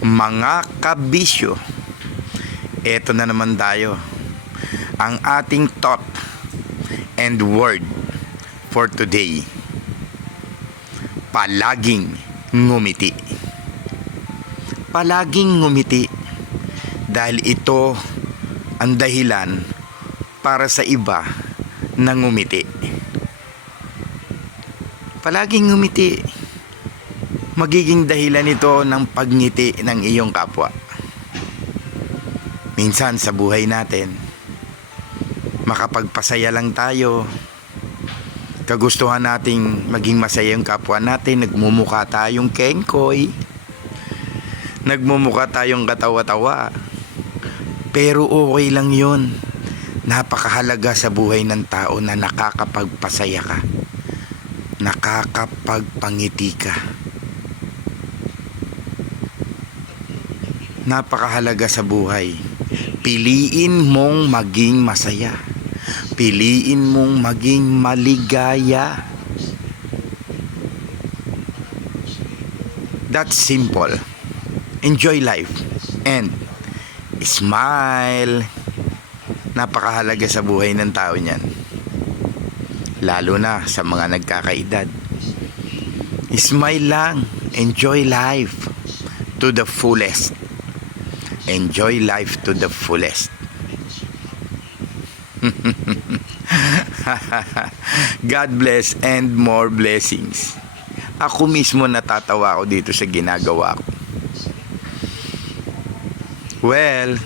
Mga kabisyo, eto na naman tayo. Ang ating thought and word for today. Palaging ngumiti. Palaging ngumiti dahil ito ang dahilan para sa iba na ngumiti. Palaging ngumiti. Magiging dahilan ito ng pagngiti ng iyong kapwa. Minsan sa buhay natin, makapagpasaya lang tayo. Kagustuhan nating maging masaya yung kapwa natin. Nagmumukha tayong kengkoy. Nagmumukha tayong katawa-tawa. Pero okay lang yun. Napakahalaga sa buhay ng tao na nakakapagpasaya ka. Nakakapagpangiti ka. Napakahalaga sa buhay. Piliin mong maging masaya. Piliin mong maging maligaya. That's simple. Enjoy life and smile. Napakahalaga sa buhay ng tao niyan. Lalo na sa mga nagkakaedad. Smile lang. Enjoy life to the fullest. Enjoy life to the fullest. God bless and more blessings. Ako mismo natatawa ako dito sa ginagawa ko. Well,